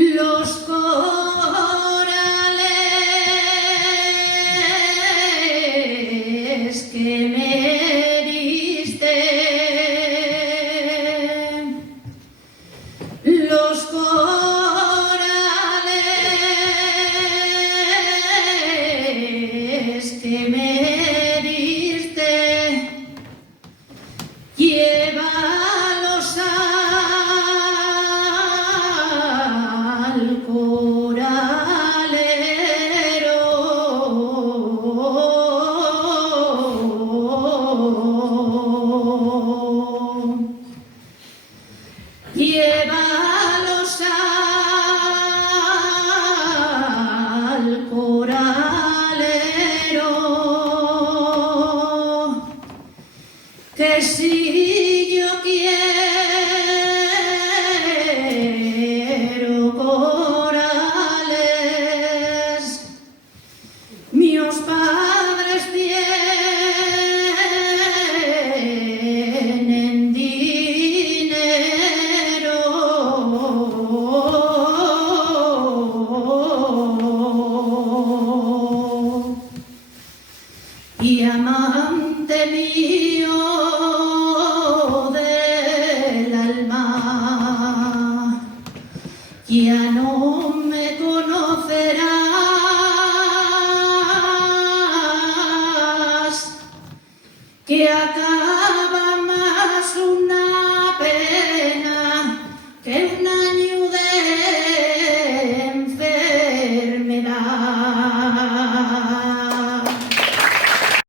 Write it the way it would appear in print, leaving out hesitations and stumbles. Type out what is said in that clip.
Los corales que me diste, los corales que me diste, llévalos al coralero. Llévalos al coralero, que si yo quiero corales, mis padres tienen dinero, y amante mío del alma, ya no me conocerás, que acá